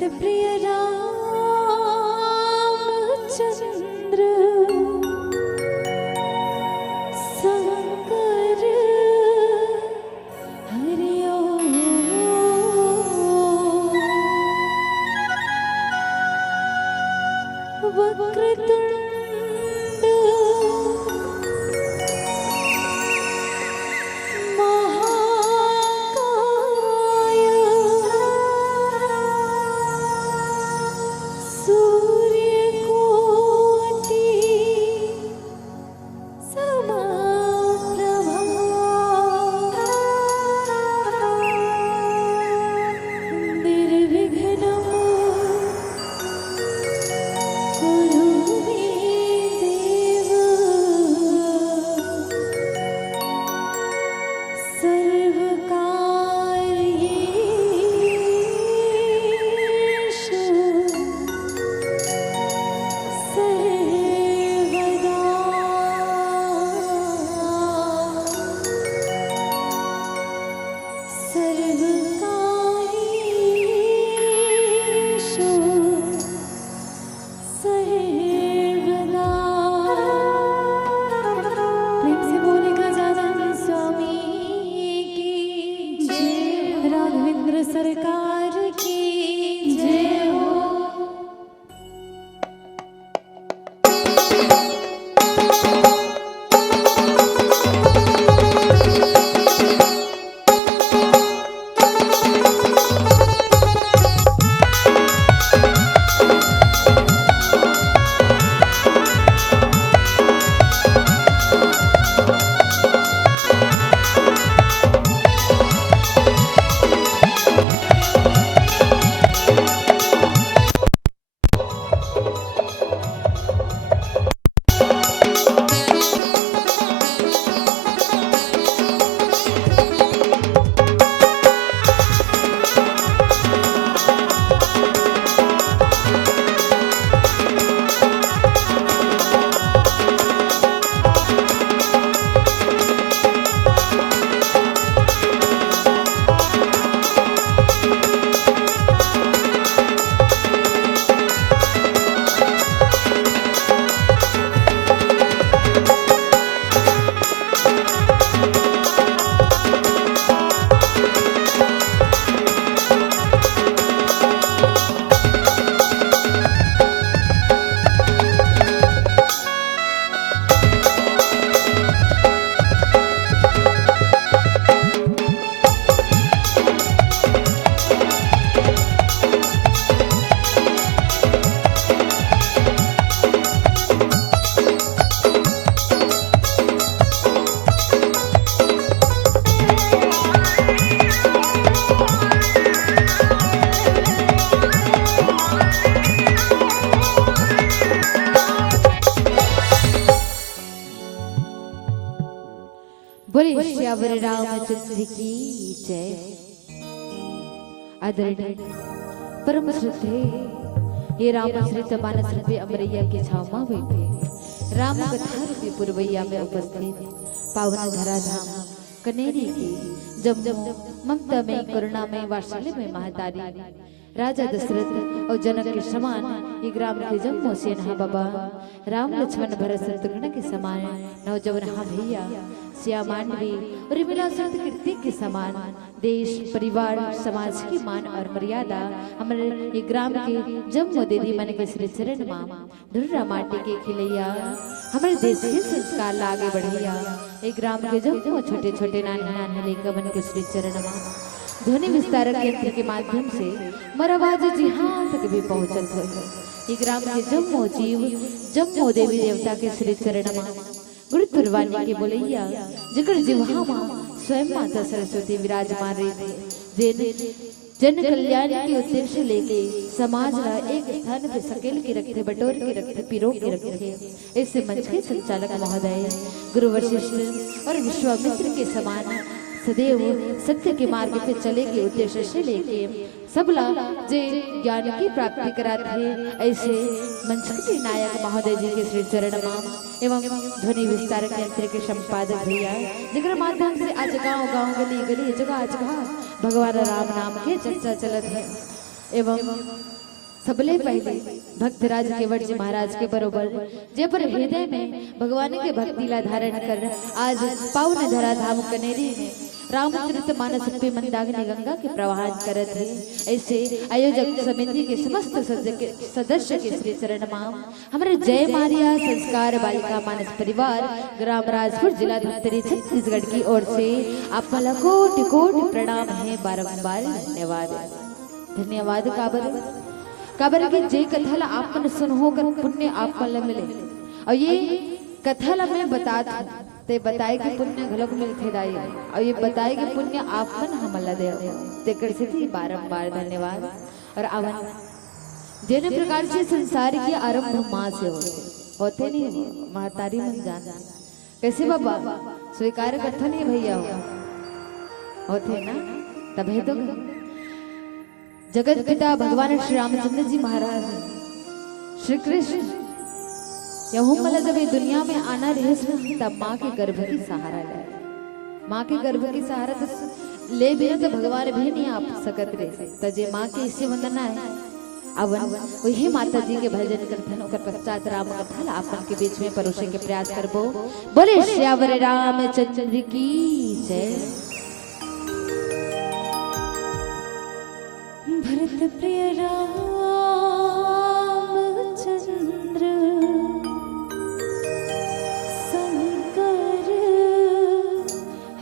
भक्त प्रिय रामचंद्र शंकर हरि ओम। वक्रतुंड सरकार की जय हो। बोले श्यावर रामचंद्र की जय। आदरणीय परम श्रद्धे ये रामचरित मानस रूपी अमरैया के छाव में बैठे राम कथा रूपी पुरवैया में उपस्थित पावन धरा धाम कनेरी की जब ममता में करुणा में वात्सल्य में महतारी राजा दशरथ और जनक के समान ये ग्राम के जम्मो से नहा बाबा राम लक्ष्मण भरत शत्रुघ्न के समान नौजवान हाँ भैया सिया मांडवी और मिला कीर्ति के समान देश परिवार समाज की मान और मर्यादा हमारे ये ग्राम के जम्मो देवी मन के श्री चरण माम धुर्रा माटी के खिलैया हमारे देश के संस्कार लागे बढ़िया एक ग्राम के जम्मो छोटे छोटे नाने नाने लेकर मन के श्री चरण माम ध्वनि विस्तारक यंत्र के माध्यम से मर आवाज जिहां तक भी पहुंचत हो। ये ग्राम के जम्मो जीव जम्मो देवी देवता के श्री चरण मां गुरु पुरवानी के बोलैया जिगर जिहा मां स्वयं माता सरस्वती विराजमान रही थी जन कल्याण के उद्देश्य लेके समाज ला एक स्थान पे सकेल के रखते बटोर के रखते पिरो के रखते ऐसे मंच के संचालक महोदय गुरु वशिष्ठ और विश्वामित्र के समान सदैव सत्य के मार्ग पे चले के उद्देश्य से लेके सबला जे ज्ञान की प्राप्ति कराते ऐसे मंच के नायक महोदय जी के श्री चरण माम एवं ध्वनि विस्तारक यंत्र के संपादक भैया जिगर माध्यम से आज गांव गांव गली गली जगह जगह भगवान राम नाम के चर्चा चलत है। एवं सबले पहले भक्तराज केवट जी महाराज के बरोबर जे पर हृदय में भगवान के भक्ति ला धारण कर आज पावन धरा धाम कनेरी में रामचरित मानस रूपी मंदाकिनी गंगा के प्रवाहन करत है। ऐसे आयोजक समिति के समस्त सदस्य के श्री चरण माम हमारे जय मारिया संस्कार बालिका मानस परिवार ग्राम राजपुर जिला धमतरी छत्तीसगढ़ की ओर से आप कोटि कोटि प्रणाम है। बारंबार धन्यवाद। धन्यवाद काबर के जे कथल आपन सुनहो कर पुण्य आपन मिले और ये कथल मैं बतात ते बताए कि पुण्य घलक मिलथे दाई और ये बताए कि पुण्य आपन हमला दे तेकर से थी बारंबार धन्यवाद। और अवन जेने प्रकार से संसार की आरंभ मां से होते नहीं महतारी मन जान कैसे बाबा स्वीकार करता नहीं भैया होते ना तभी तो जगत पिता भगवान श्री रामचंद्र जी महाराज श्री कृष्ण यहूं मतलब जब ये दुनिया में आना रहे तब माँ के गर्भ की सहारा ले। माँ के गर्भ की सहारा तो ले बिना तो भगवान भी नहीं आप सकत रहे तजे माँ के इसे वंदना है। अब वही माता जी के भजन करथन ओकर पश्चात राम कथा आपन के बीच में परोसे के प्रयास करबो। बोले श्यावर रामचंद्र की जय। भरत प्रिय रामचंद्र शंकर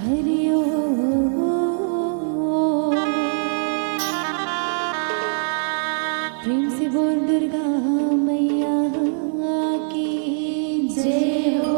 हरि प्रेम से बोल दुर्गा मैया की जय हो।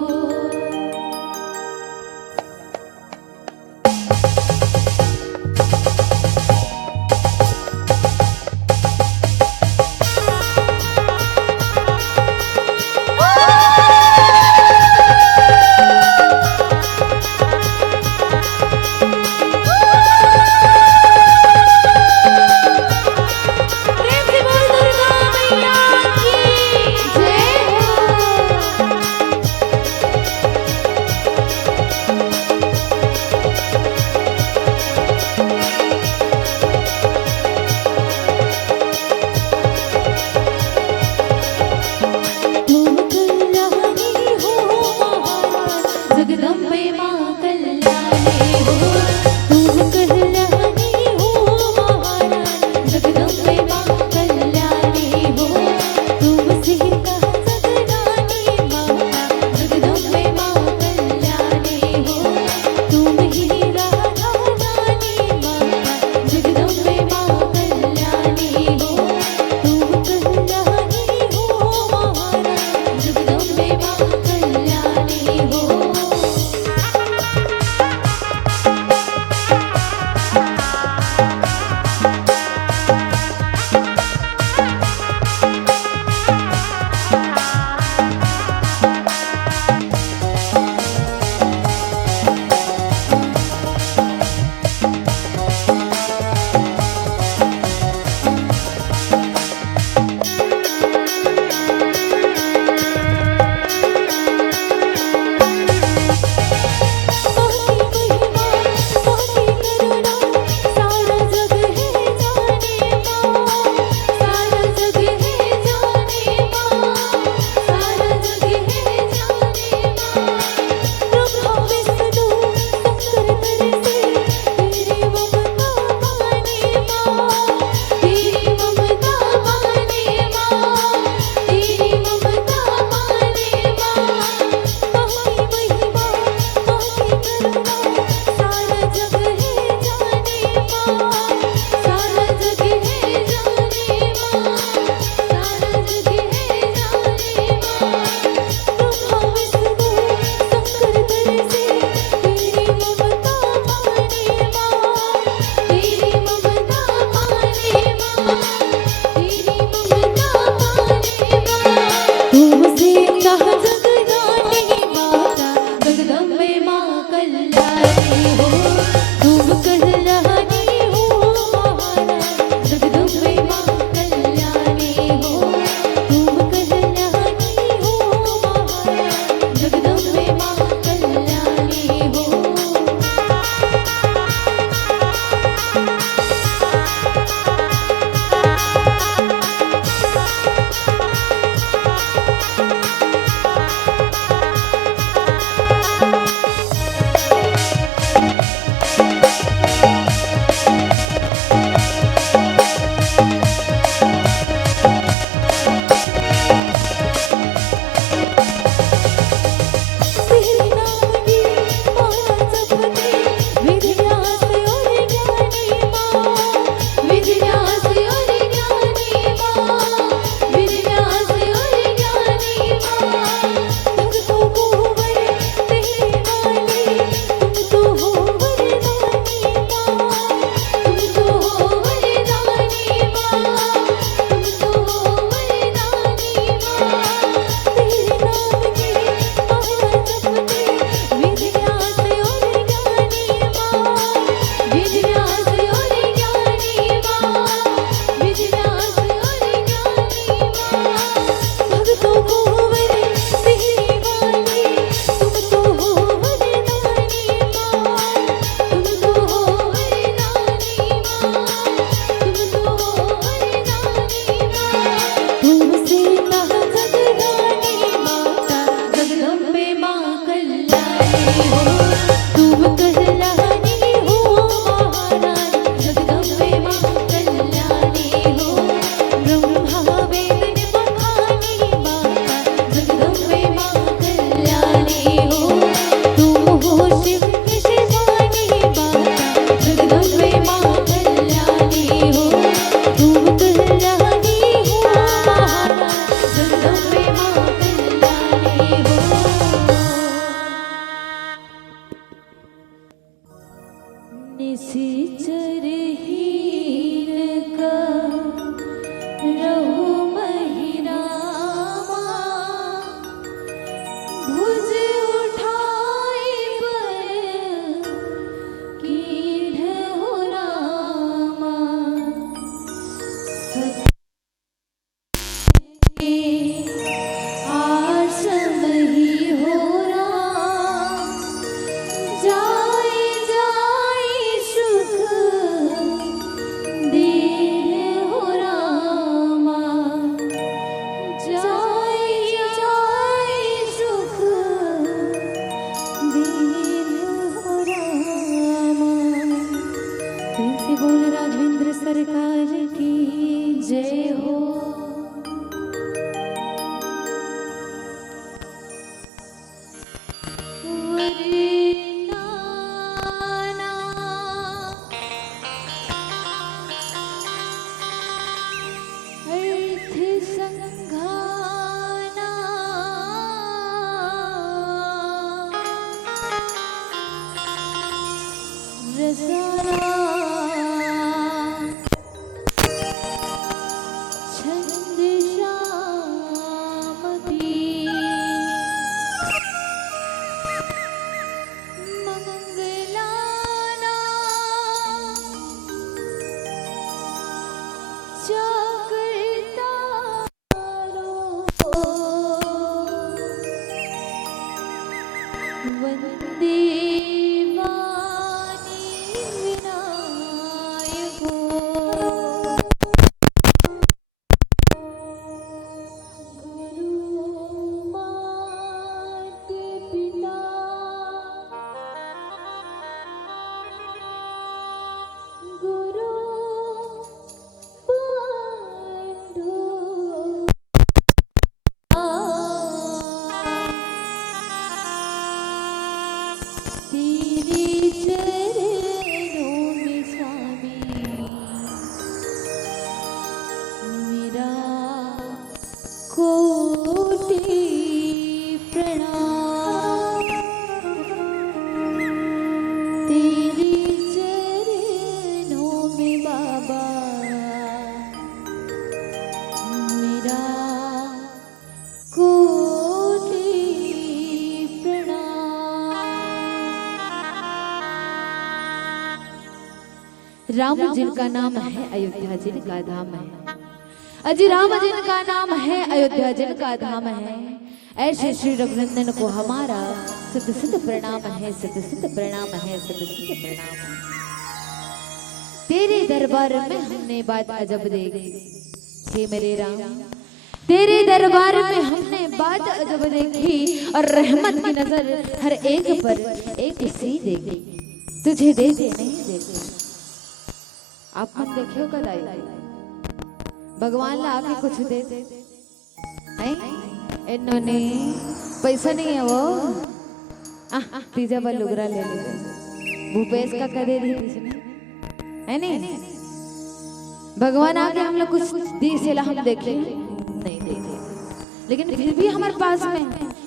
सरकार की जय हो। राम जिनका नाम है अयोध्या जिनका धाम है। अजी राम जिनका नाम है अयोध्या जिनका धाम है। ऐसे श्री रघुनंदन को हमारा सिद्ध सिद्ध प्रणाम है, सिद्ध सिद्ध प्रणाम है, सिद्ध सिद्ध प्रणाम है। तेरे दरबार में हमने बात अजब देखी, हे मेरे राम तेरे दरबार में हमने बात अजब देखी और रहमत की नजर हर एक पर एक सी देखी। तुझे देखे नहीं देखे आप मन देखे हो कदाई भगवान ला आके कुछ दे इन्होंने पैसा नहीं है वो तीजा पर लुगरा ले ले भूपेश का कदे दी है नहीं भगवान आके हम लोग कुछ दी से हम देखे नहीं देखे, लेकिन फिर भी हमारे पास में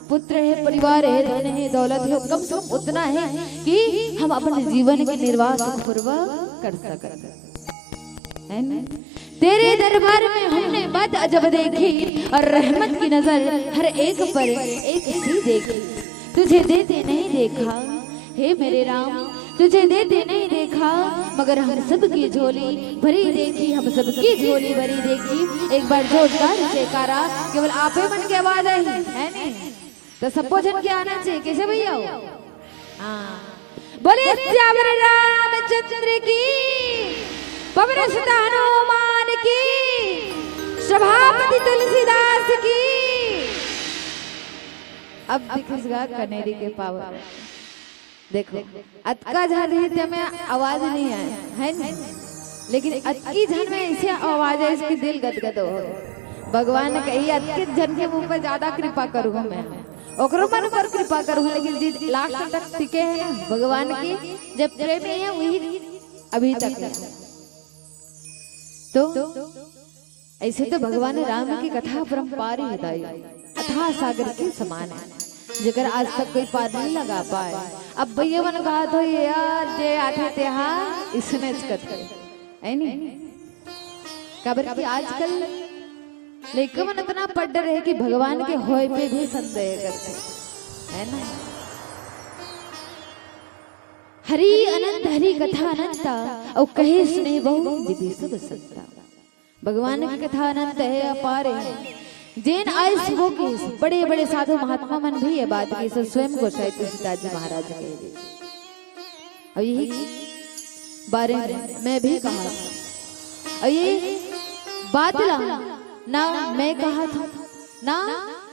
पुत्र है, परिवार है, धन है, दौलत है, कम से कम उतना है कि हम अपने जीवन के निर्वाह पूर्वक कर सकते है ना। तेरे दरबार में हमने बात अजब देखी और रहमत की नजर हर एक पर एक सी देखी। तुझे देते नहीं देखा हे मेरे राम, तुझे देते नहीं देखा मगर हम सबकी झोली भरी देखी, हम सबकी झोली भरी देखी। एक बार जोरदार जयकारा केवल आप ही मन की आवाज आई है नहीं तो सबको जन के आना चाहिए। कैसे भैया हाँ बोले श्याम रामचंद्र की, पवन सुत हनुमान की, सभापति तुलसीदास की। अब दिखेगा कनेरी के पावर। देखो अतका झन में आवाज नहीं आया है नहीं, लेकिन अतकी झन में ऐसे आवाज है इसके दिल गदगद हो। भगवान ने कही अतके झन के मुंह पर ज्यादा कृपा करूँ मैं, ओकरो मन पर कृपा करूँ, लेकिन जिस लास्ट तक टिके है ना भगवान की जब प्रेमी है वही अभी तक है। तो ऐसे तो भगवान राम की कथा परम्पार ही अथाह सागर के समान है, जेकर आज तक कोई पार नहीं लगा पाए। अब भैया मन कहा तो यार जे आठे त्योहार इसने है नहीं कबर की आजकल लेकिन मन इतना पढ़ रहे कि भगवान के होए पे भी संदेह करते है ना। हरि अनंत हरि कथा अनंता और कहे सुने बहु विधि सब संता। भगवान की कथा अनंत है, अपार है। जैन आय शिवों के बड़े बड़े साधु महात्मा मन भी ये बात की सब स्वयं गोसाई तुलसीदास जी महाराज के और यही बारे में मैं भी कहा और ये बात ना मैं कहा था ना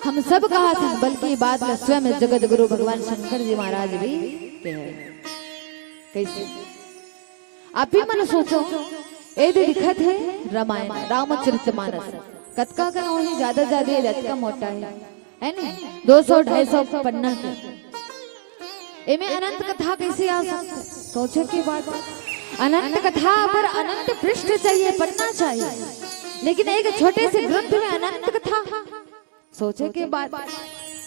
हम सब कहा था, बल्कि बात स्वयं जगत गुरु भगवान शंकर जी महाराज भी कहे। कैसे आप ही मन सोचो ए दे दिखत है रामायण रामचरितमानस कतका का वही ज्यादा रथ का मोटा है नहीं 200-250 पन्ना के एमे अनंत कथा कैसे आ सकते सोचे की बात अनंत कथा पर अनंत पृष्ठ चाहिए पन्ना चाहिए लेकिन एक छोटे से ग्रंथ में अनंत कथा सोचे के बाद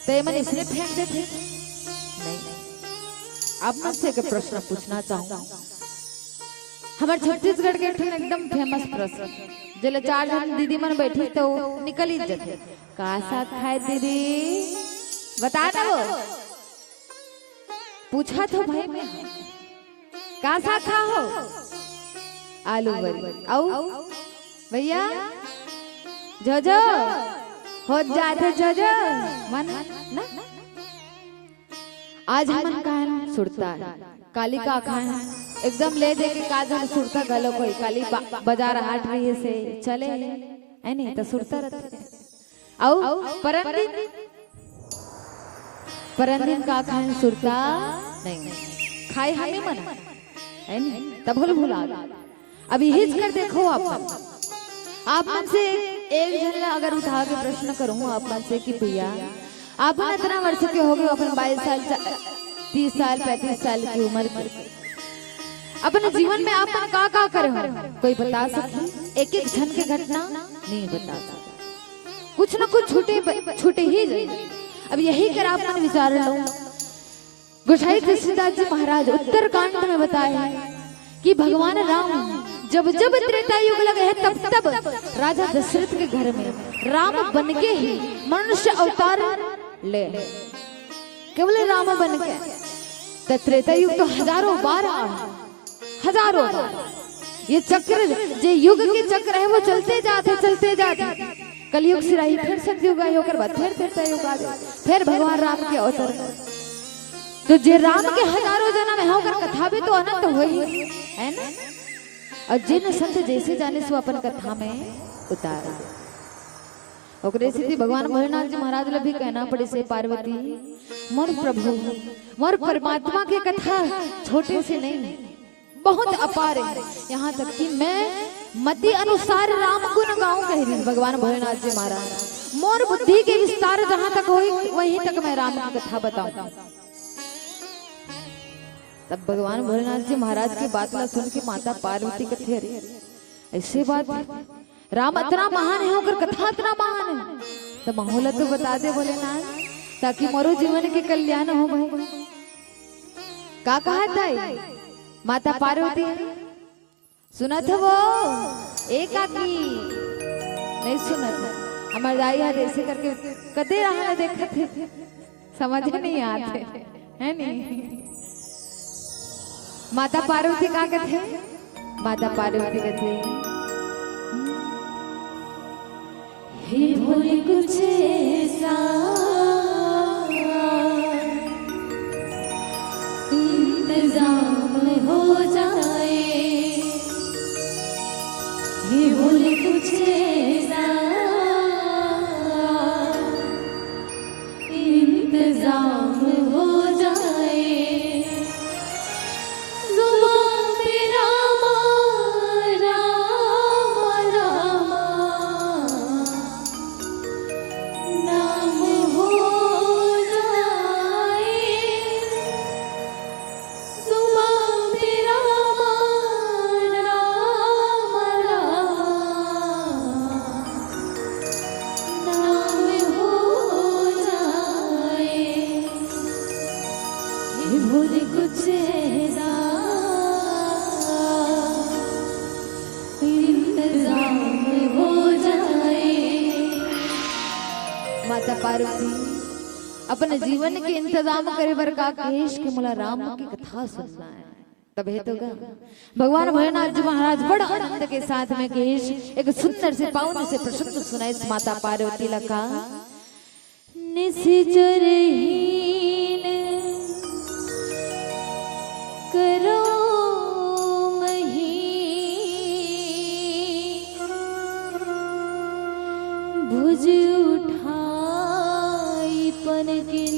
तो मन इसलिए फेंक देते नहीं। अब मुझसे एक प्रश्न पूछना चाहूंगा हमारे छत्तीसगढ़ के एकदम फेमस प्रश्न जले 4 जन दीदी मन बैठी तो निकल ही जाते का साग खाए दीदी बता दो पूछा तो भाई मैं का साग खा हो आलू बरी आओ भैया जो हो जाते जो मन ना आज हम खाए सुरता कालिका खाए एकदम ले दे के काजल सुरता गलो कोई काली बाजार हाट रही से चले है नहीं तो सुरता रहते आओ परंदिन का खाए सुरता नहीं खाए हमें मन है नहीं तब भूला अब यही कर देखो आप मन से एक जन अगर उठा के प्रश्न करूँ आप मन से कि भैया आप इतना वर्ष के हो गए अपन 22 साल 30 साल 35 साल की उम्र के अपने जीवन में आप का करे हो कोई बता सके एक एक क्षण की घटना नहीं बता सकता कुछ न कुछ छूटे ही जाए। अब यही कर आप मन विचार लो गोसाई कृष्णदास जी महाराज उत्तरकांड में बताए हैं कि भगवान राम जब जब त्रेता युग लगे है तब तब राजा दशरथ के घर में राम बन के ही मनुष्य अवतार ले केवल राम बन के त्रेता युग तो हजारों बार हजारों ये चक्र जे युग के चक्र है वो चलते जाते कलयुग सिराही फिर सतयुग आए होकर बाद फिर त्रेता युग आ गए फिर भगवान राम के अवतार तो जे राम के हजारों जन्म है होकर कथा भी तो अनंत हो ही है ना और जिन संत जैसे जाने सो अपन कथा में उतारा ओकरे सिद्धि भगवान भोलेनाथ जी महाराज ले भी कहना पड़े से पार्वती मोर प्रभु मोर परमात्मा के कथा छोटे से नहीं बहुत अपार है यहाँ तक कि मैं मति अनुसार राम गुण गाऊं कह रही भगवान भोलेनाथ जी महाराज मोर बुद्धि के विस्तार जहाँ तक हो वहीं तक मैं राम की कथा बताऊं। तब भगवान भोलेनाथ जी महाराज की बात ला सुन के माता पार्वती कथे अरे ऐसे बात राम इतना महान है होकर कथा इतना महान है तो माहौल तो बता दे भोलेनाथ ताकि मोरो जीवन के कल्याण हो भाई का कहा था माता पार्वती सुना था वो एक आदमी नहीं सुना था हमारे दाई हाथ ऐसे करके कदे रहा देखा थे समझ नहीं आते है नहीं। माता पार्वती का कहते माता पार्वती कहते हे भोले कुछ ऐसा इंतजाम हो जाए हे भोले कुछ ऐसा इंतजाम हो जाए माता पार्वती अपने जीवन के इंतजाम करे बर का केश के मुला राम की कथा सुनना है तब है तो भगवान भोलेनाथ जी महाराज बड़ा आनंद के साथ में केश एक सुंदर से पावन से प्रशस्त सुनाए माता पार्वती लका निसिचरहीन करो भुज उठाई पनकिन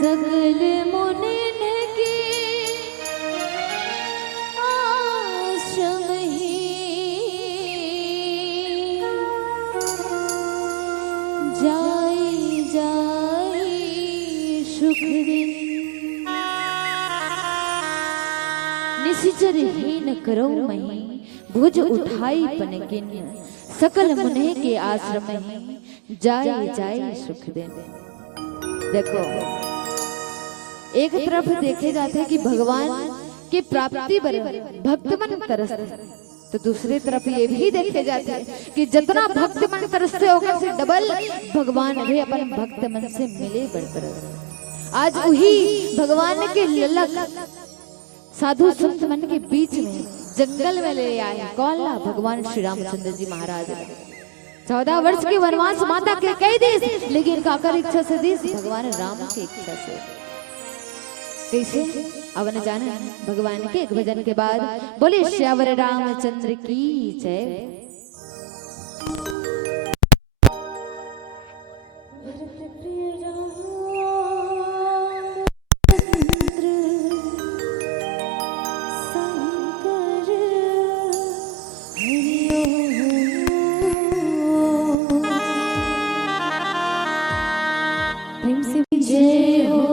सकल मुनिन की चंचरहीन करो मही भुज उठाई पनकिन सकल मुने के आश्रम ही जाए जाए सुख देने। देखो एक तरफ देखे जाते हैं कि भगवान की प्राप्ति पर भक्त मन तरसते, तो दूसरी तरफ ये भी देखे जाते हैं कि जितना भक्त मन तरसते होगा से डबल भगवान भी अपन भक्त मन से मिले बढ़कर। आज वही भगवान के ललक साधु संत मन के बीच में जंगल में ले आए। कौन ला? भगवान श्री रामचंद्र जी महाराज। 14 वर्ष के वनवास माता के कई देश, लेकिन काकर इच्छा से देश भगवान राम की इच्छा से। कैसे अवन जाने भगवान के एक भजन के बाद बोले श्यावर रामचंद्र की जय। प्रेम से जय हो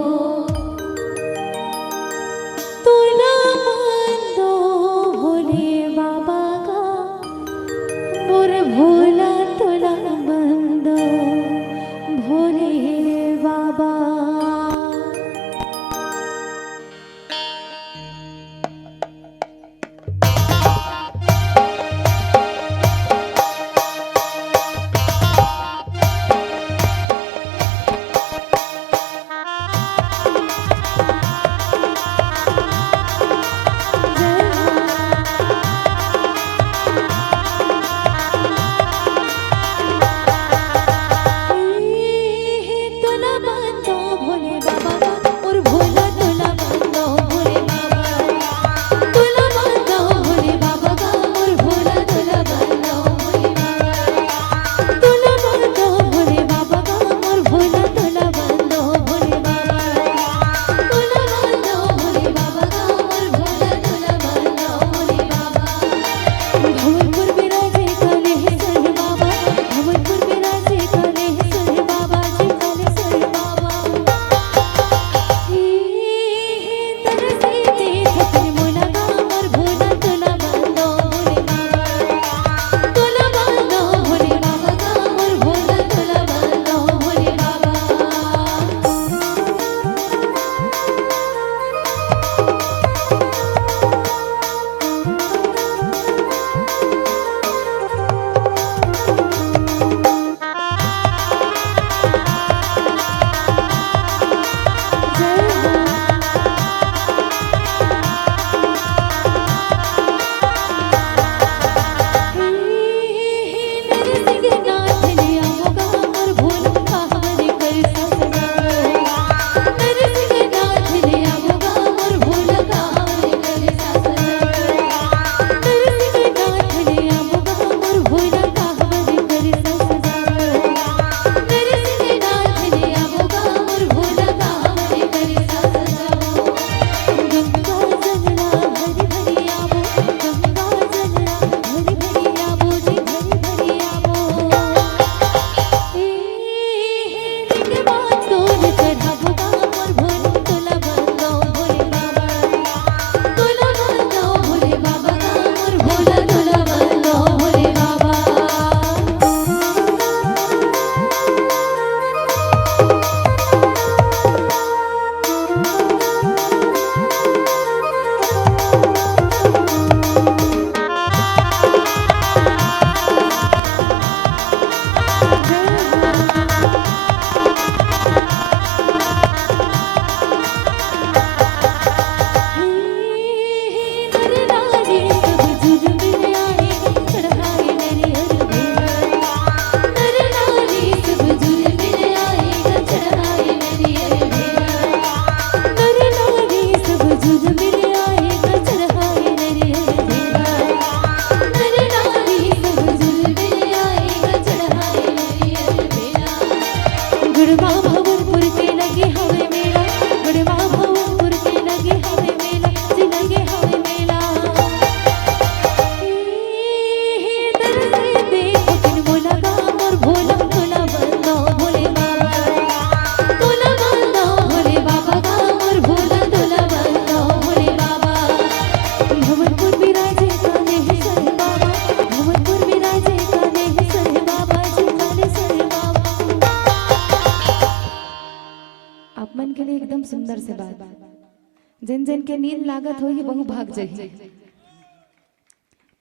जिनके नींद लागत हो ये बहु भाग जाइए।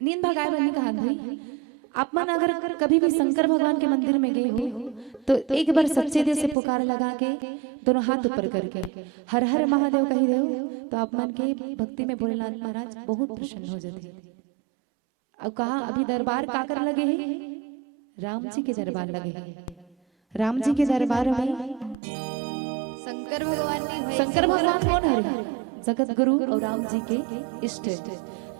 नींद भगाए बनी कहा भाई आप मन अगर कभी भी शंकर भगवान के मंदिर में गए हो तो एक बार सच्चे दिल से पुकार लगा के दोनों हाथ ऊपर करके हर हर महादेव कही दो तो आप मन के भक्ति में भोलेनाथ महाराज बहुत प्रसन्न हो जाते। अब कहा अभी दरबार काकर लगे हैं, राम जी के दरबार लगे हैं। राम जी के दरबार में शंकर भगवान ने शंकर भगवान कौन है? जगत गुरु और राम जी के इष्ट।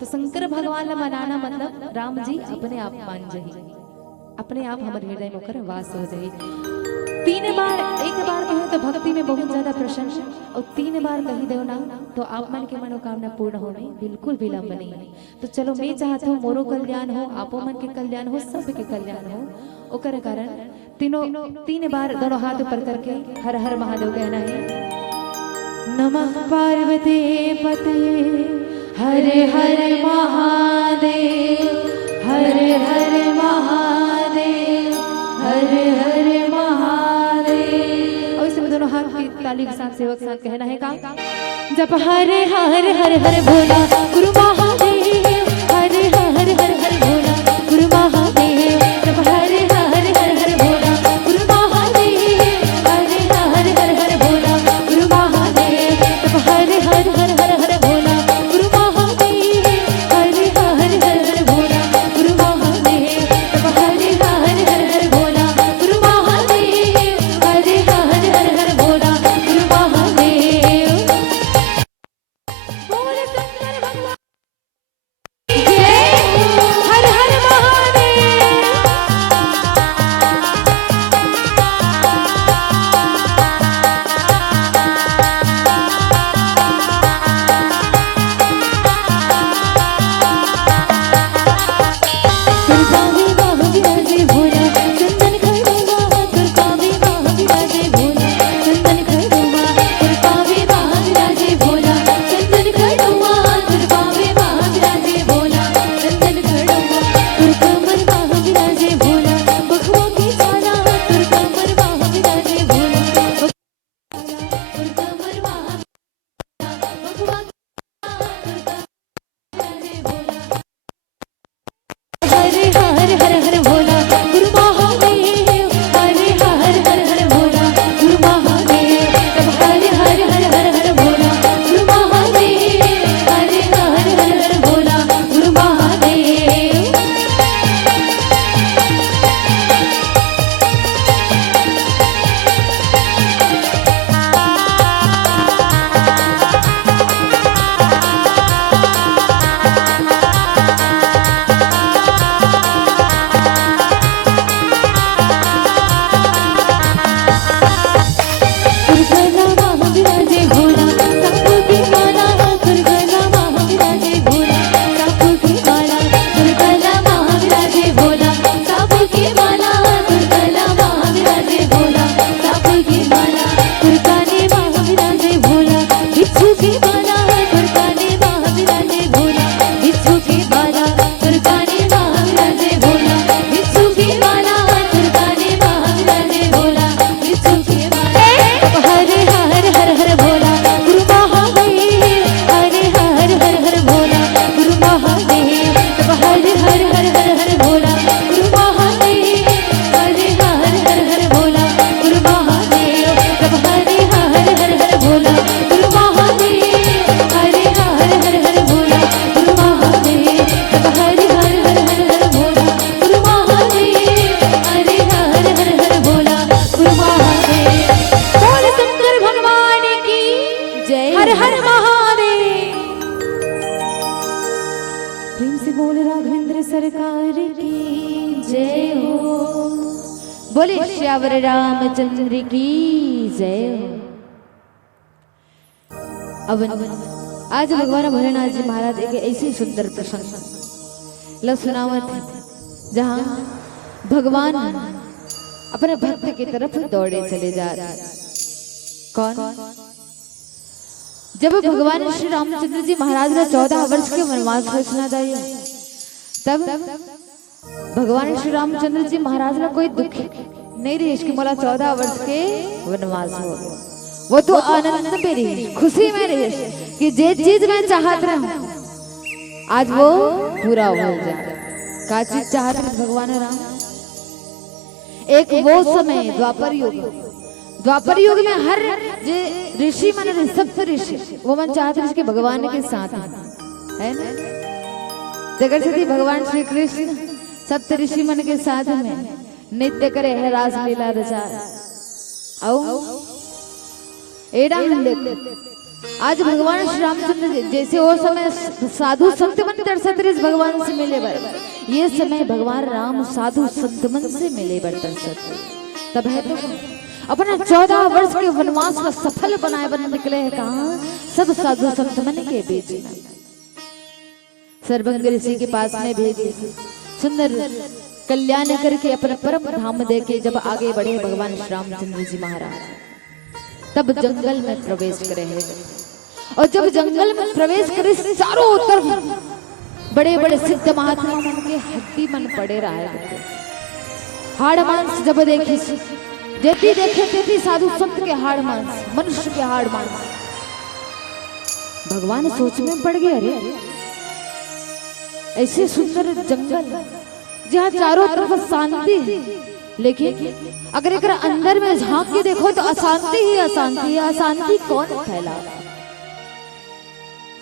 तो शंकर भगवान ने मनाना मतलब राम जी अपने आप मान जाइए, अपने आप हमारे हृदय में होकर वास हो जाए। 3 बार एक बार कहे तो भक्ति में बहुत ज्यादा प्रसन्न और 3 बार कही दो ना तो आप मन की मनोकामना पूर्ण होने बिल्कुल विलंब नहीं है। तो चलो मैं चाहता हूँ मोरो कल्याण हो, आपो मन के कल्याण हो, सबके कल्याण हो। ओकर कारण 3 बार दोनों हाथ ऊपर करके हर हर महादेव कहना है। नमः पार्वती पतये हर हर महादेव, हर हर महादेव, हर हर महादेव। और इसमें दोनों हाथ की ताली के साथ सेवक साथ कहना है का जब हर हर हर हर भोला गुरु महादेव, हर हर हर हर भोला गुरु महादेव, जब हर हर हर हर भोला गुरु महादेव, हर हर हर हर भोला गुरु महादेव, जब हर हर हर हर हर भोला गुरु महादेव, हर हर हर हर भोला गुरु महादेव, जब हर हर हर हर भोला गुरु महादेव, हर हर हर हर भोला गुरु महादेव। बोले शंकर भगवान हर हर महादेव। दुर्गावी बाहु विराजे भोला चंदन खड़ुआ, दुर्गावी बाहु विराजे भोला चंदन खड़ुआ, दुर्गावी बाहु विराजे भोला चंदन खड़ुआ, दुर्गावी बाहु विराजे भोला चंदन खड़ुआ, दुर्गामन बाहु विराजे भोला बखुआ की छाला, दुर्गामन बाहु विराजे भोला दुर्गामन बाहु बखुआ हर हर हर हर भोला गुरु महादेव, हर हर हर हर भोला गुरु महादेव, जब हर हर हर हर हर भोला गुरु महादेव, हर हर हर हर भोला गुरु महादेव। दुर्गा माँ विराजे भोला सापू की माला, दुर्गा माँ विराजे भोला सापू की माला, दुर्गा माँ विराजे भोला सापू की माला, दुर्गा माँ विराजे भोला सापू की माला, दुर्गा ने माँ विराजे भोला बिच्छू की माला, दुर्गा ने माँ विराजे भोला बिच्छू की माला, दुर्गा ने माँ विराजे भोला बिच्छू की माला, दुर्गा ने माँ विराजे भोला बिच्छू की माला। हर हर हर हर भोला गुरु महादेव, हर हर हर हर भोला गुरु महादेव, जब हर हर हर हर हर भोला गुरु महादेव, हर हर हर हर भोला गुरु महादेव, जब हर हर हर हर भोला गुरु महादेव, हर हर हर हर भोला गुरु महादेव, जब हर हर हर हर हर भोला गुरु महादेव, हर हर हर हर भोला गुरु महादेव। बोल शंकर भगवान की जय। हर हर महादेव। प्रेम से बोल राघवेंद्र सरकार की जय हो। बोले श्यावर रामचंद्र की जय हो। अब आज भगवान भोलेनाथ जी महाराज एक ऐसी सुंदर प्रसंग लो सुनावत है जहाँ भगवान अपने भक्त की तरफ दौड़े चले जा रहे हैं। कौन? जब भगवान श्री रामचंद्र जी महाराज ने 14 वर्ष के वनवास घोषणा दी तब भगवान श्री रामचंद्र जी महाराज ने कोई दुख नहीं रही इसकी मोला 14 वर्ष के वनवास हो वो तो आनंद में रही, खुशी में रही कि जे चीज मैं चाहत रहा आज वो पूरा हो जाए। का चीज चाहत रहे भगवान राम? एक वो समय द्वापर युग में हर जे ऋषि मन रहे, सप्त ऋषि वो मन चाहते रहे कि भगवान के साथ है ना। जगह से भगवान श्री कृष्ण सप्त ऋषि मन के साथ में नित्य करे है रास लीला रचा। आओ एडा हम देख आज भगवान श्री रामचंद्र जी जैसे और समय साधु संत मन दर्शन भगवान से मिले बर, ये समय भगवान राम साधु संत मन से मिले बर दर्शन। तब है तो अपना 14 वर्ष के वनवास का सफल बनाए बन निकले हैं कहाँ? सब साधु संत मन के बीच में सर्वंग ऋषि के पास में भेजे, सुंदर कल्याण करके अपने परम धाम दे के जब आगे बढ़े भगवान श्री रामचंद्र जी महाराज, तब जंगल में प्रवेश करे हैं। और जब जंगल में प्रवेश करे चारों तरफ बड़े बड़े सिद्ध महात्मा मन के हड्डी मन पड़े रहे, हाड़ मांस जब देखी जेती देखे तेती साधु संत के हाड़ मांस, मनुष्य के हाड़ मांस। भगवान सोच में पड़ गए, अरे ऐसे सुंदर जंगल जहाँ चारों तरफ शांति है, लेकिन अगर एक अंदर में झांक के देखो तो अशांति ही अशांति है। अशांति कौन फैला?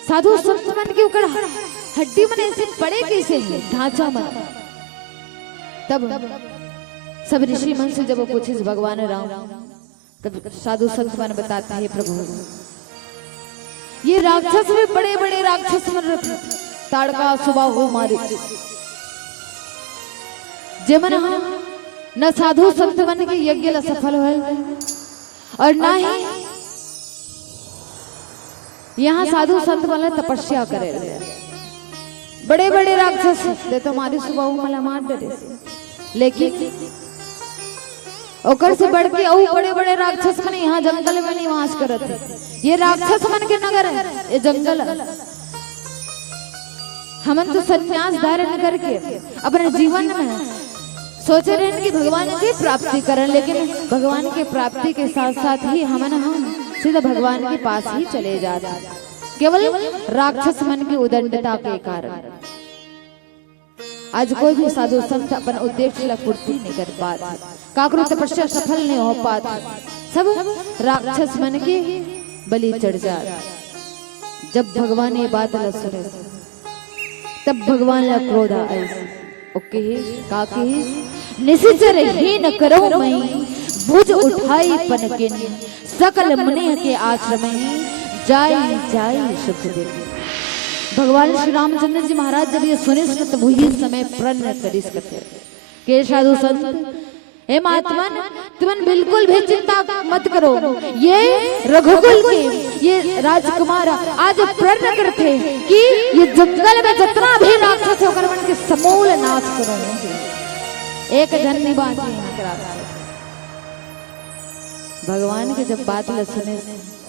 साधु संत मन के ऊपर हड्डी मन ऐसे पड़े कैसे है, ढांचा मन। तब सब ऋषि मन से जब पूछे भगवान राम, तब साधु संत मन बताते हैं प्रभु ये राक्षस में बड़े बड़े राक्षस मन ताड़का सुबाहु मारे जेमन न साधु संत मन के यज्ञ ला सफल हो और ना ही यहाँ साधु संत मन तपस्या करे। बड़े बड़े राक्षस दे तो मारी सुबाहु मला मार डरे, लेकिन ओकर से बढ़ के और बड़े बड़े राक्षस मन यहाँ जंगल में निवास करते। ये राक्षस मन के नगर है, ये जंगल हमन तो संन्यास धारण करके अपने जीवन में सोचे रहे कि भगवान की प्राप्ति करें, लेकिन भगवान की प्राप्ति के साथ साथ ही हम सीधा भगवान के पास ही चले जाते, केवल राक्षस मन की उदंडता के कारण। आज कोई भी साधु संत अपन उद्देश्य ला पूर्ति नहीं कर पाता, काकरो तपस्या सफल नहीं हो पाता, सब राक्षस मन के बलि चढ़ जाता। जब भगवान ये बात ला सुने तब भगवान ला क्रोध आए, ओके काके निशिचर ही न करो मई भुज उठाई पनकिन सकल मुनि के आश्रम जाई जाई सुख दिन। भगवान श्री रामचंद्र जी महाराज जब ये सुने तो वही समय प्रण करिस करते के साधु संत हे महात्मन तुमन बिल्कुल भी चिंता मत करो, ये रघुकुल के ये राजकुमार आज प्रण करते कि ये जंगल में जितना भी राक्षस होकर मन के समूल नाश करोगे, एक जन नहीं बाकी यहाँ के राक्षस। भगवान के जब बात सुने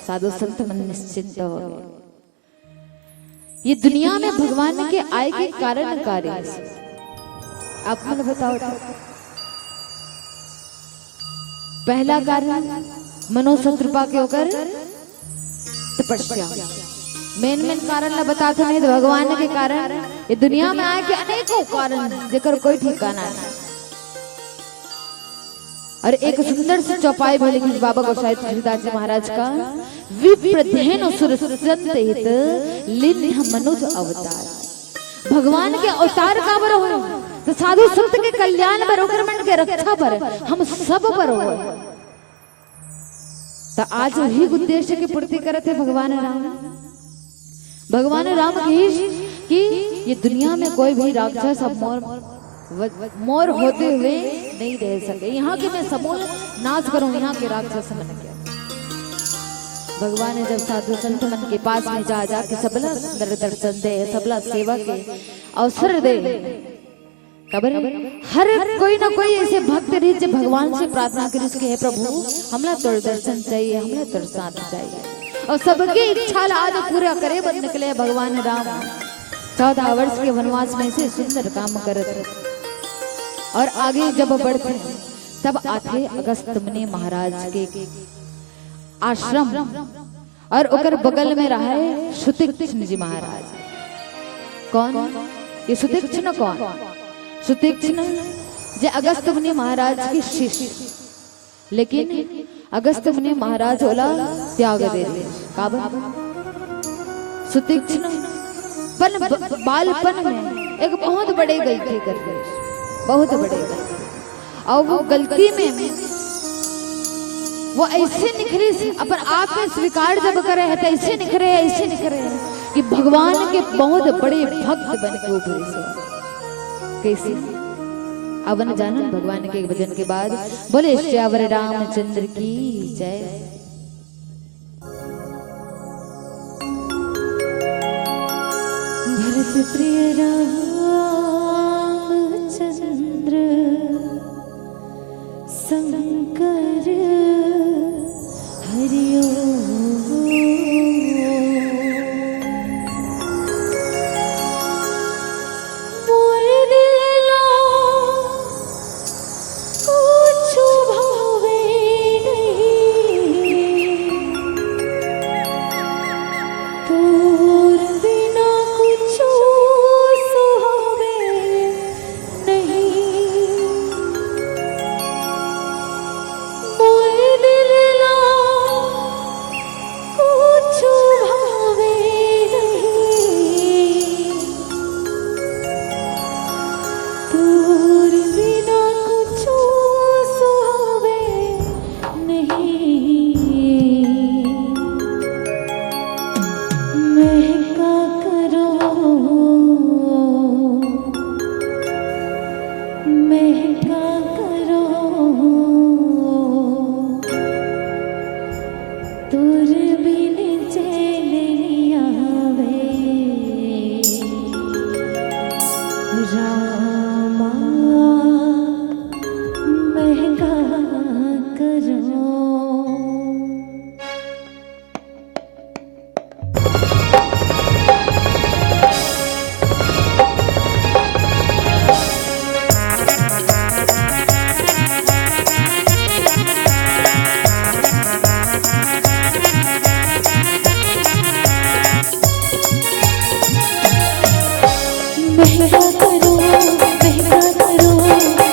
साधु संत मन निश्चिंत हो गए। ये दुनिया में भगवान के आय के कारण कार्य आप मन बताओ तो? पहला कारण मनोशत्रुपा के होकर तपस्या, मेन कारण ला बताते नहीं तो भगवान के कारण ये दुनिया में आए के अनेकों कारण जेकर कोई ठिकाना नहीं। और एक सुंदर सी चौपाई भले कि बाबा गोसाई तुलसीदास जी महाराज का विप्रधेनु सुरसंत हित लिन्ह मनुज अवतार। भगवान के अवतार का बर हो तो साधु संत के कल्याण पर ओकर मन के रक्षा पर हम सब पर हो। तो आज वही उद्देश्य की पूर्ति करते भगवान राम। भगवान राम की ये दुनिया में कोई भी राक्षस अब मोर होते हुए नहीं रह सके, यहाँ के मैं समूल नाश करूं यहाँ के राक्षस मन के। भगवान ने जब साधु संत मन के पास में जा के सबला सुंदर दर्शन दे, सबला सेवा के अवसर दे, खबर हर कोई ना कोई ऐसे भक्त रही जो भगवान से प्रार्थना करी के है प्रभु हमला तोड़ दर्शन चाहिए, हमला तोड़ साथ चाहिए, और सबकी इच्छा आज पूरा करे बन निकले भगवान राम। 14 वर्ष के वनवास में से सुंदर काम करते और आगे जब बढ़ते तब आते अगस्त मुनि महाराज के आश्रम और ओकर बगल में रहा है सुतीक्ष्ण जी महाराज। कौन ये सुतीक्ष्ण? कौन सुतीक्ष्ण? जे अगस्त मुनि महाराज के शिष्य, लेकिन अगस्त मुनि महाराज ओला त्याग दे दे। काब सुतीक्ष्ण बालपन में एक बहुत बड़े गलती कर दी, बहुत बड़े गलती। और वो गलती में वो ऐसे निखरे, अपन आप में स्वीकार जब करे है तो ऐसे निखरे है, ऐसे निखरे है कि भगवान के बहुत बड़े भक्त बन के उभरे से। कैसे? अब न जाना भगवान के भजन के बाद बोले श्यावर रामचंद्र की जय। भरत प्रिय रामचंद्र शंकर हरि ओम। मोर दिलो कुछु भावे नहीं, तोर बिना कुछु सुहावे नहीं। मोर दिलो कुछु भावे नहीं, तोर बिना कुछु सुहावे नहीं। मैं क्या करूं, मैं क्या करूं, तुर बिन चैन नहीं आवे। रामा मैं क्या करूं। मैं क्या करूं, मैं क्या करूं,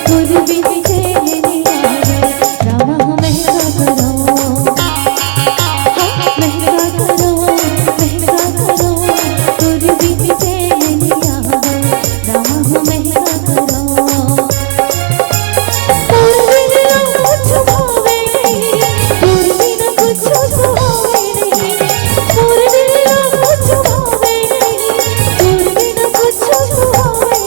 तुर बिन चैन नहीं आवे। रामा मैं क्या करूं, मैं क्या करूं, मैं क्या करूं, तुर बिन चैन नहीं आवे। रामा मैं क्या करूं। तुर बिन कुछ भावे नहीं, तुर बिन कुछ सुहावे नहीं। तुर बिन कुछ भावे नहीं, तुर बिन कुछ सुहावे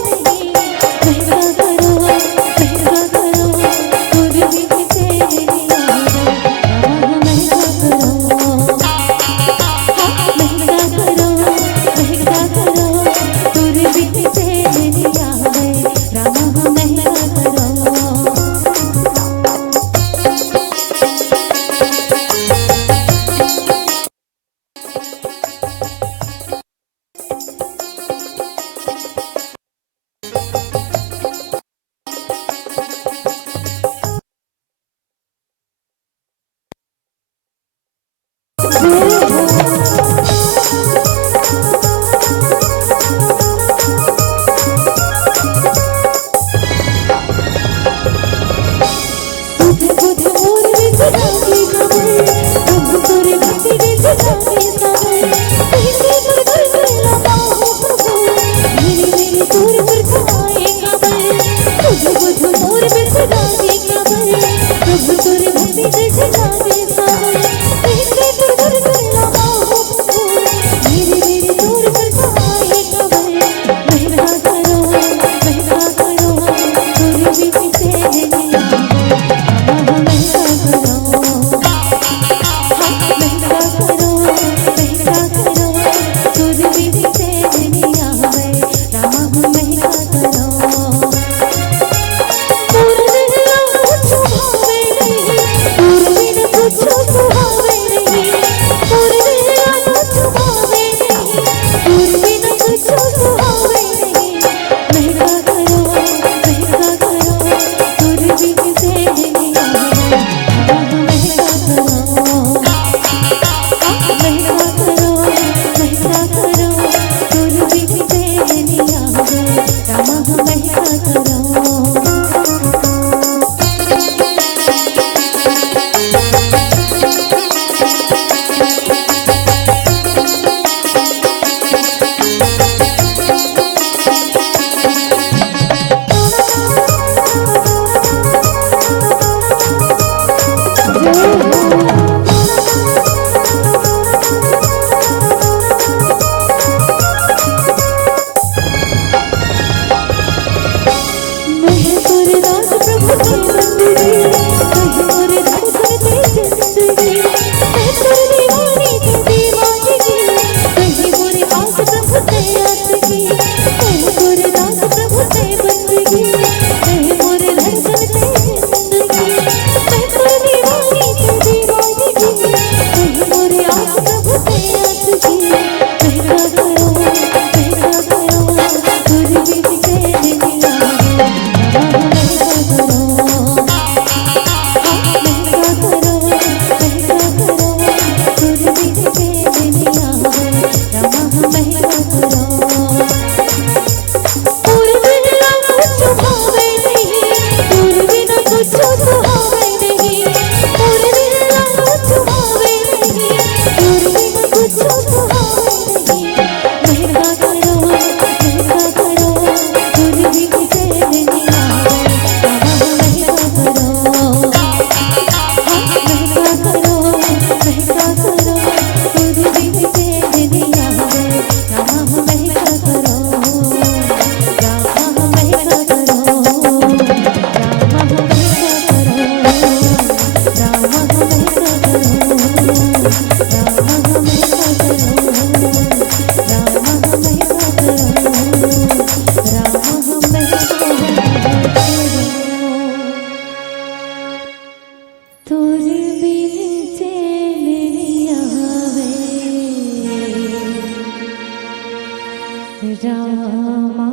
रामा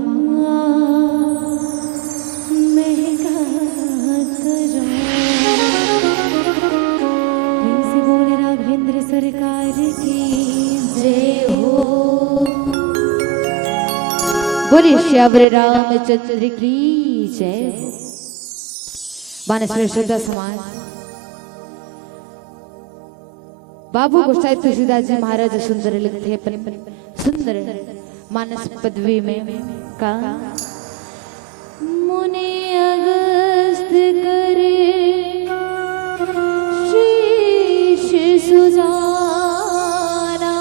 मैं क्या करूं। प्रेम से बोले राघवेंद्र सरकार की जय हो। बोले श्यावर रामचंद्र की जय हो। बानसुर श्रद्धा समाज बाबू गोसाई तुलसीदास जी महाराज सुंदर लिखते हैं अपने सुंदर मानस पदवी में का मुने अगस्त करे शीश सुजाना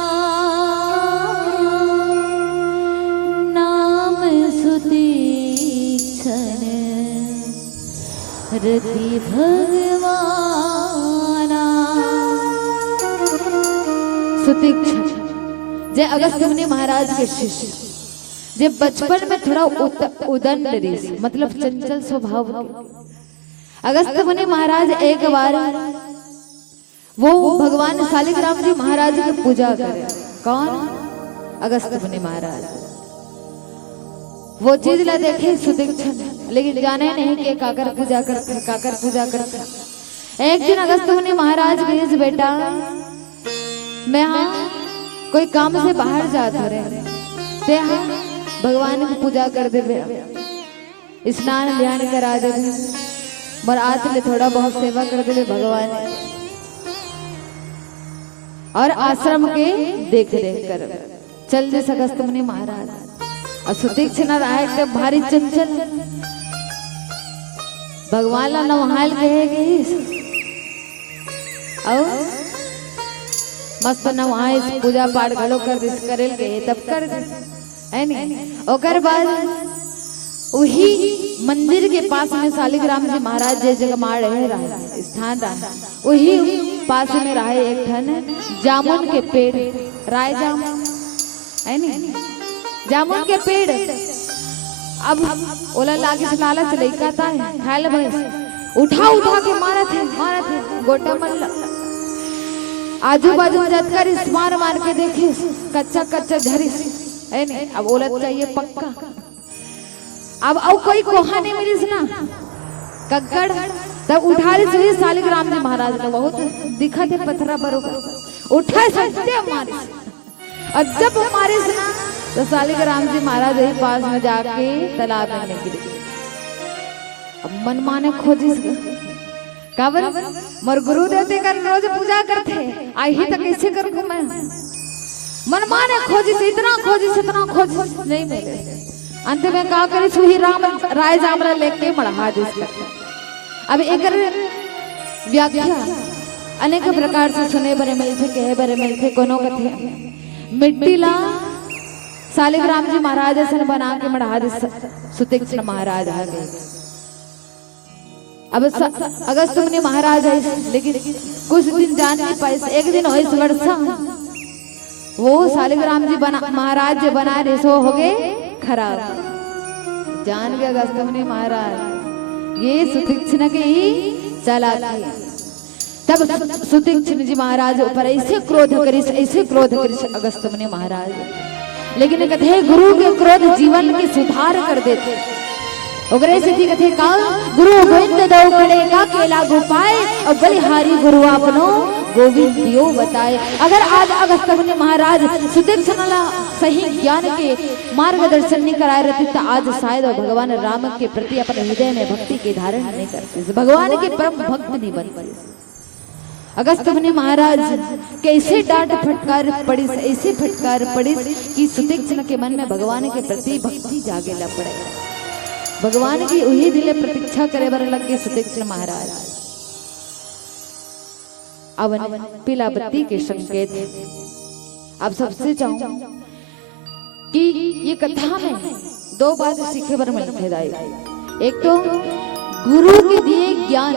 नाम सुतीक्षण रति भगवाना। सुतीक्षण जय अगस्त मुनि महाराज के शिष्य जे बचपन में थोड़ा उदंड रीस मतलब चंचल स्वभाव के अगस्त मुनि महाराज एक बार वो भगवान शालिग्राम जी महाराज की पूजा करे। कौन? अगस्त मुनि महाराज। वो चीज ला देखे सुतीक्षण, लेकिन जाने नहीं कि काकर पूजा करते काकर पूजा करते। एक दिन अगस्त मुनि महाराज कहे बेटा मैं हाँ कोई काम से बाहर जाता रहे ते हाँ भगवान की पूजा कर दे, स्नान ध्यान करा दे, मर आत ले थोड़ा बहुत सेवा कर दे भगवान और आश्रम के देख रेख कर चल दे अगस्त मुनि महाराज। और सुतीक्षण आए भारी चंचल भगवान ला नवहाल कहेगी और मस्त नवाए पूजा पाठ घलो कर दिस करेल गए तब कर दिस है नहीं। ओकर बाद वही मंदिर के पास में शालिग्राम जी महाराज जे जगह मार रहे स्थान रहा वही पास में रहे एक ठन जामुन के पेड़ राय जामुन है नहीं जामुन के पेड़। अब ओला लागे से लालच लइका था खाए ले भैंस उठा उठा के मारा थे गोटा मल्ला आजू बाजू जतकर इस मार मार के देखे कच्चा कच्चा झरी है नहीं। अब ओलत चाहिए पक्का। अब कोई कोहा नहीं मिली ना कक्कड़ तब उठा रही शालिग्राम जी महाराज ने बहुत दिखा थे पत्थरा बरोबर उठा सकते मारे और जब मारे से ना तो शालिग्राम जी महाराज यही पास में जाके तालाब में गिरे। अब मन माने खोजी काबर मोर गुरु देवते का रोज पूजा करते आई ही तक कैसे करूं मैं मन माने खोजी से इतना नहीं मिले। अंत में का करे सुही राम राय जामला लेके मढ़ा दिस। अब एक व्याख्या अनेक प्रकार से सुने बरे मिलते कहे बरे मिलते कोनो कथे मिट्टी ला शालिग्राम जी महाराज ऐसा बना के मढ़ा दिस सुतीक्षण महाराज आ गए। अब अगस्त मुनि महाराज है लेकिन कुछ दिन जान नहीं पाए। एक दिन इस वर्षा वो शालिग्राम जी महाराज जो बना रहे सो हो गए खराब। जान गए अगस्त मुनि महाराज ये सुतीक्षण की चालाकी। तब सुतीक्षण जी महाराज ऊपर ऐसे क्रोध करिस अगस्त मुनि महाराज। लेकिन कथे गुरु के क्रोध जीवन के सुधार कर देते। ओकरे से कथे का गुरु गोविंद दो खड़े का केला गोपाए और बलिहारी गुरु आपनो गोविंद दियो बताए। अगर आज अगस्त मुनि महाराज सुतीक्षण ला सही ज्ञान के मार्गदर्शन नहीं कराए रहते तो आज शायद भगवान राम के प्रति अपने हृदय में भक्ति के धारण नहीं करते, भगवान के परम भक्त नहीं बनते। अगस्त मुनि महाराज कैसे डांट फटकार पड़ी, ऐसे फटकार पड़ी कि सुतीक्षण के मन में भगवान के प्रति भक्ति जागे ला पड़े। भगवान की वही दिले प्रतीक्षा करे बर लग गए सुतीक्षण महाराज। अवन पीला बत्ती के संकेत। अब सबसे चाहूं कि ये कथा में दो बात सीखे बर मिलते दाई। एक तो गुरु के दिए ज्ञान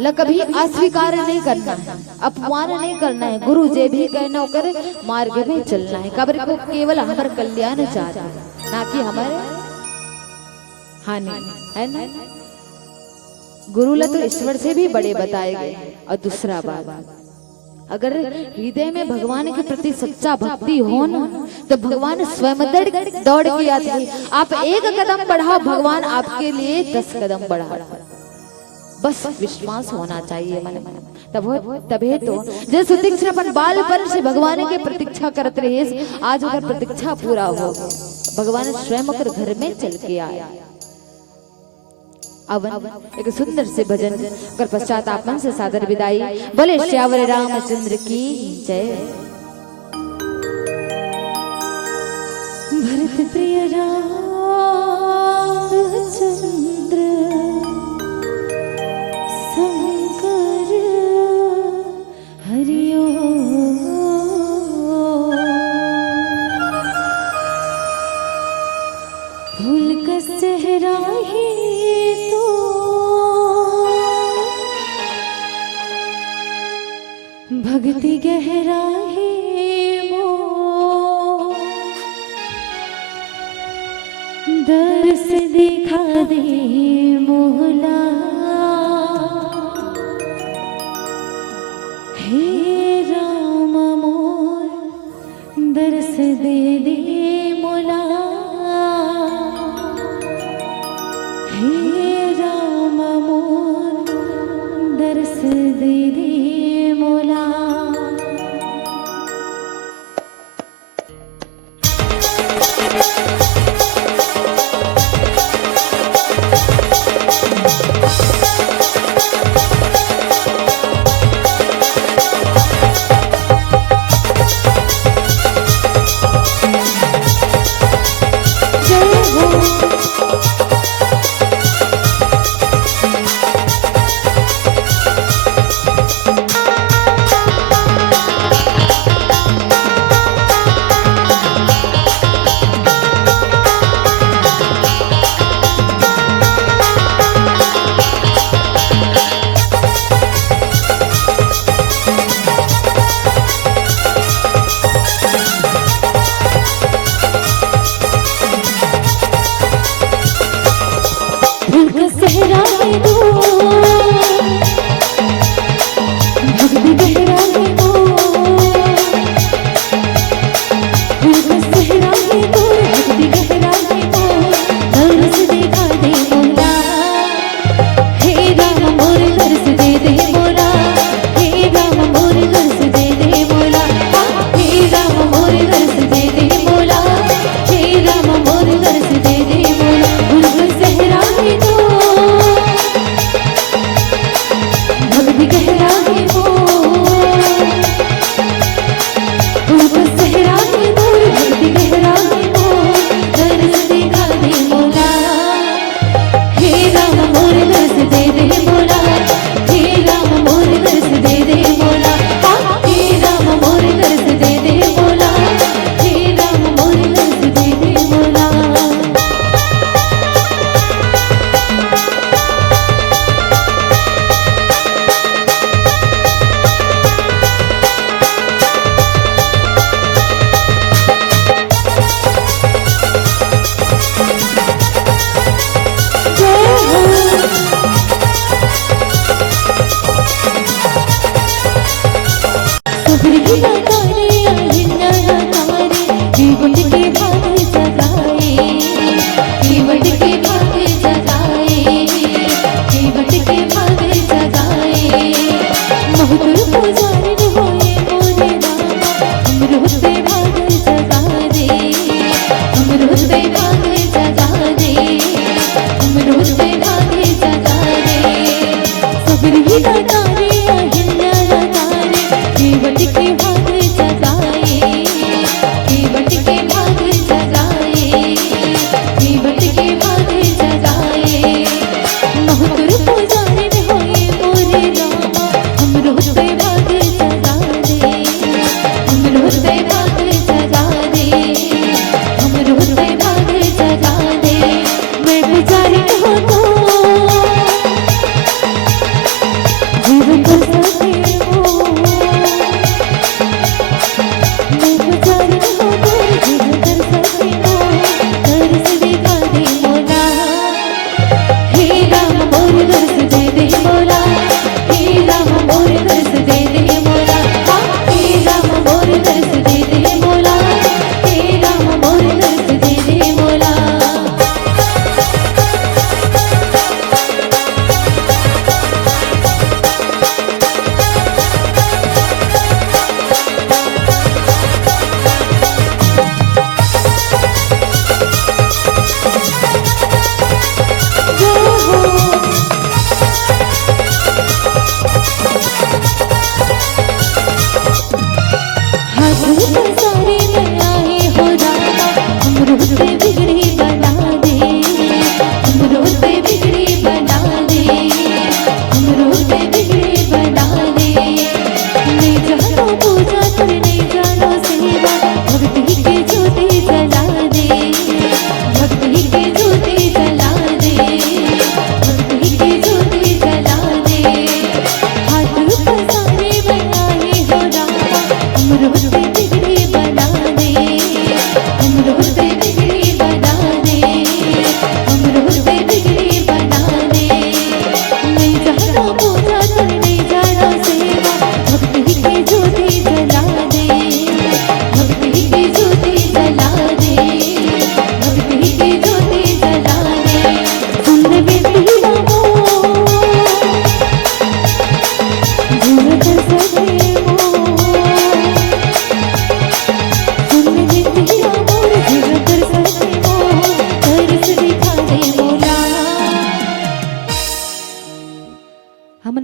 ला कभी अस्वीकार नहीं करना है, अपमान नहीं करना है। गुरु जे भी कहना कर मार्ग में चलना है। कबर को केवल हमारे कल्याण चाहता है ना कि हमारे हानि है ना। गुरु ला तो ईश्वर से भी बड़े बताए गए। और दूसरा बात अगर हृदय में भगवान के प्रति सच्चा भक्ति हो ना, तो भगवान स्वयं दौड़ के आते हैं। आप एक कदम बढ़ाओ, भगवान आपके लिए 10 कदम बढ़ा। बस विश्वास होना चाहिए मन में, तबे तो जो सुदीक्षा अपन बाल पर से भगवान के प्रतीक्षा करते रहे, आज अगर प्रतीक्षा पूरा हो, भगवान स्वयं अगर घर में चल के आया। अब एक सुंदर से भजन कर पश्चात आप मन से सादर विदाई। बोले श्यावर रामचंद्र की जय। भरत प्रिय रामचंद्र शंकर हरि ओम। फूल का सहरा ही तो भक्ति गहरा ही मोह। दर्श दिखा दे मोहला, हे राम मोर दर्श दे दे मोला। हे राम मोर दर्श दे दे मोला।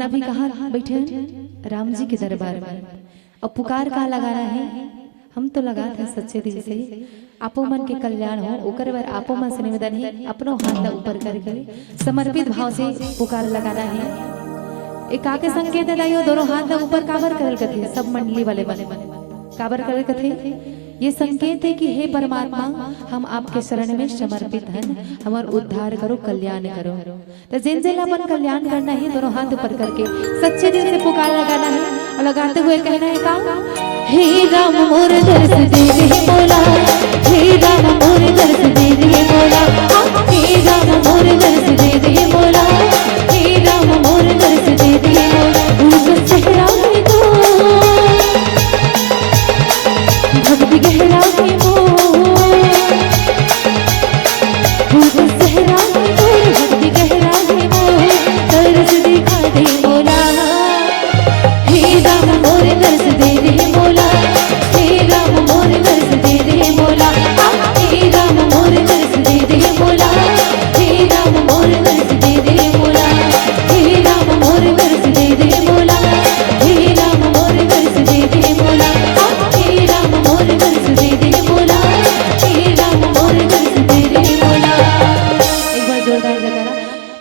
अभी कहाँ बैठे हैं? राम जी के दरबार में। और पुकार कहाँ लगाना है? हम तो लगा था सच्चे दिल से आपो मन के कल्याण हो, ओकर बार आपो मन से निवेदन है अपनो हाथ ला ऊपर करके समर्पित भाव से पुकार लगाना है। एक आके संकेत है दाइयो, दोनों हाथ ला ऊपर काबर करल कथे, सब मंडली वाले बने काबर करल कथे। ये संकेत है कि हे परमात्मा, हम आपके शरण में समर्पित हैं, हमार उद्धार करो, कल्याण करो। तो जिन जिन अपन कल्याण करना है, दोनों हाथ ऊपर करके सच्चे दिल से पुकार लगाना है और लगाते हुए कहना है का, हे राम मोर दर्श दे दे बोला, हे राम मोर दर्श दे दे बोला, हे राम मोर दर्श दे दे बोला, हे राम मोर दर्श दे दे बोला। भूत सहरा है तो भक्ति गहरा है मोर, भूत सहरा है तो भक्ति गहरा है मोर, दर्श दिखा दे बोला, हे राम मोर दर्श दे दे बोला, हे राम मोर दर्श दे दे बोला, हे राम मोर दर्श दे दे बोला, हे राम मोर दर्श दे दे बोला, हे राम मोर दर्श दे दे बोला, हे राम मोर दर्श दे दे बोला, हे राम मोर दर्श दे दे बोला, हे राम मोर दर्श दे दे बोला। एक बार जोरदार जयकारा,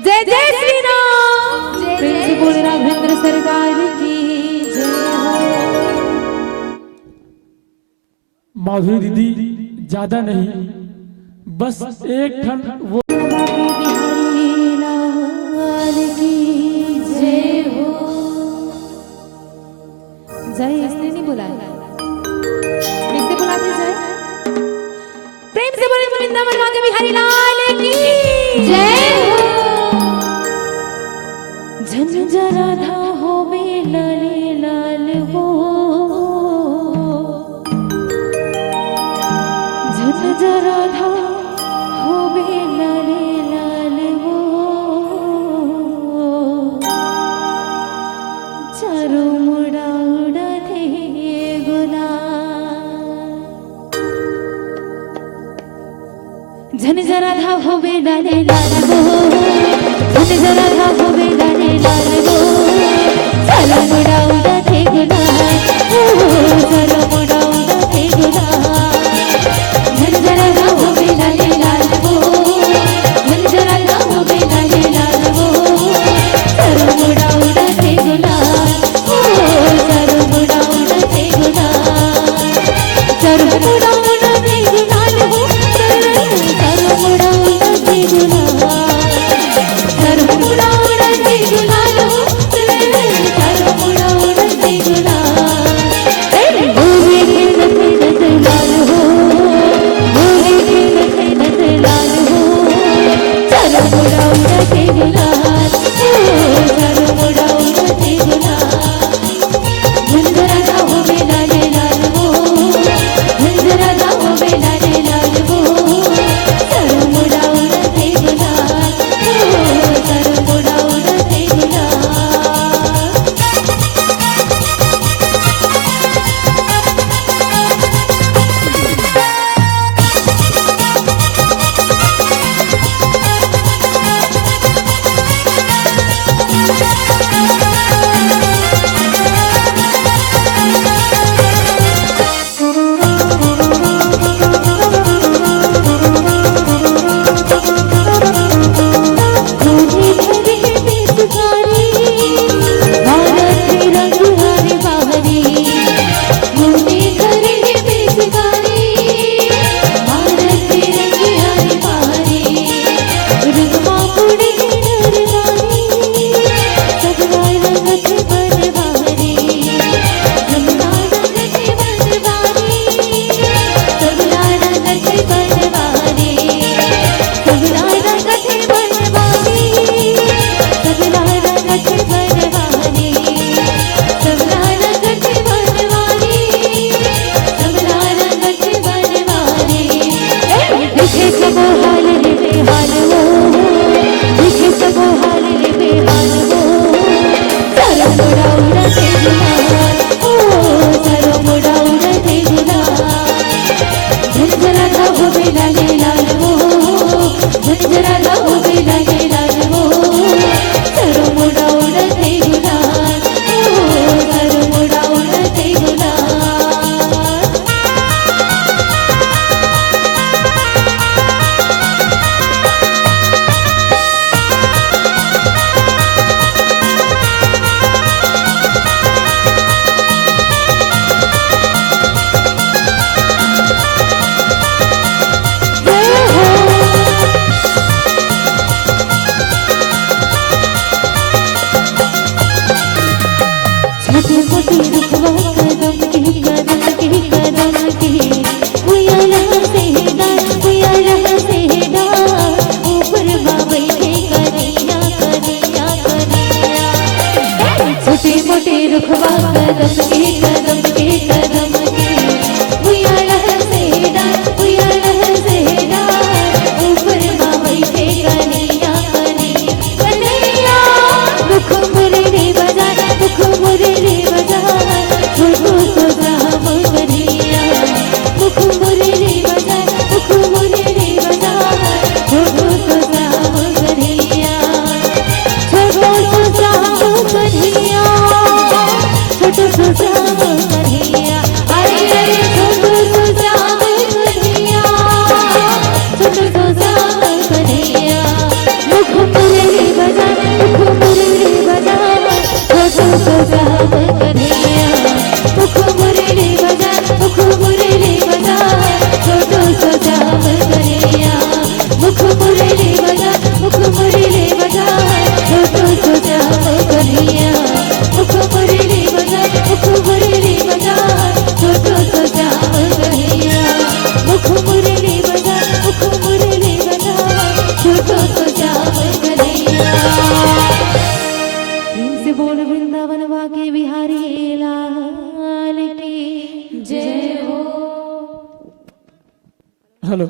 जय जय श्री राम, प्रेम से बोल राघवेंद्र सरकार की जय हो। माधुरी दीदी ज्यादा नहीं, बस एक ठन वो बिहारी लाल की जय हो। जय इसने नहीं बुलाया, किससे बुलाते जय? प्रेम से बोले वृंदावन वाले बिहारी लाल की जय हो। झन जरा धा हो में लाले लाल हो, झन जरा धा हो में लाले लाल हो, चारों मुड़ा उड़ा थे गुलाल। झन जरा धा हो में लाले लाल हो, झन जरा धा हो में लाले लाल हो, चारों मुड़ा उड़ा थे गुलाल, चारों मुड़ा उड़ा थे गुलाल। झन जरा धा हो में लाले लाल हो, झन जरा धा हो में लाले लाल हो, चारों मुड़ा उड़ा थे गुलाल, चारों मुड़ा उड़ा थे गुलाल, चारों मुड़ा उड़ा थे गुलाल हो, चारों मुड़ा उड़ा थे गुलाल, चारों मुड़ा उड़ा थे गुलाल हो, चारों मुड़ा कदम के भुया लहसेरा ऊपर माँ बैठे कन्हैया कन्हैया मुख मुरली बजाए छोटू को राम कन्हैया मुख मुरली बजाए छोटू को राम कन्हैया छोटू को राम कन्हैया अरे अरे छोटू को राम कन्हैया मुख मुरली बजाए छोटू को राम कन्हैया मुख मुरली बजाए छोटू को राम कन्हैया मुख मुरली बजाए छोटू को राम कन्हैया मुख मुरली बजाए छोटू को राम कन्हैया मुख मुरली बजाए छोटू को राम कन्हैया प्रेम से बोल वृंदावन वाके बिहारी लाल की जय हो। हेलो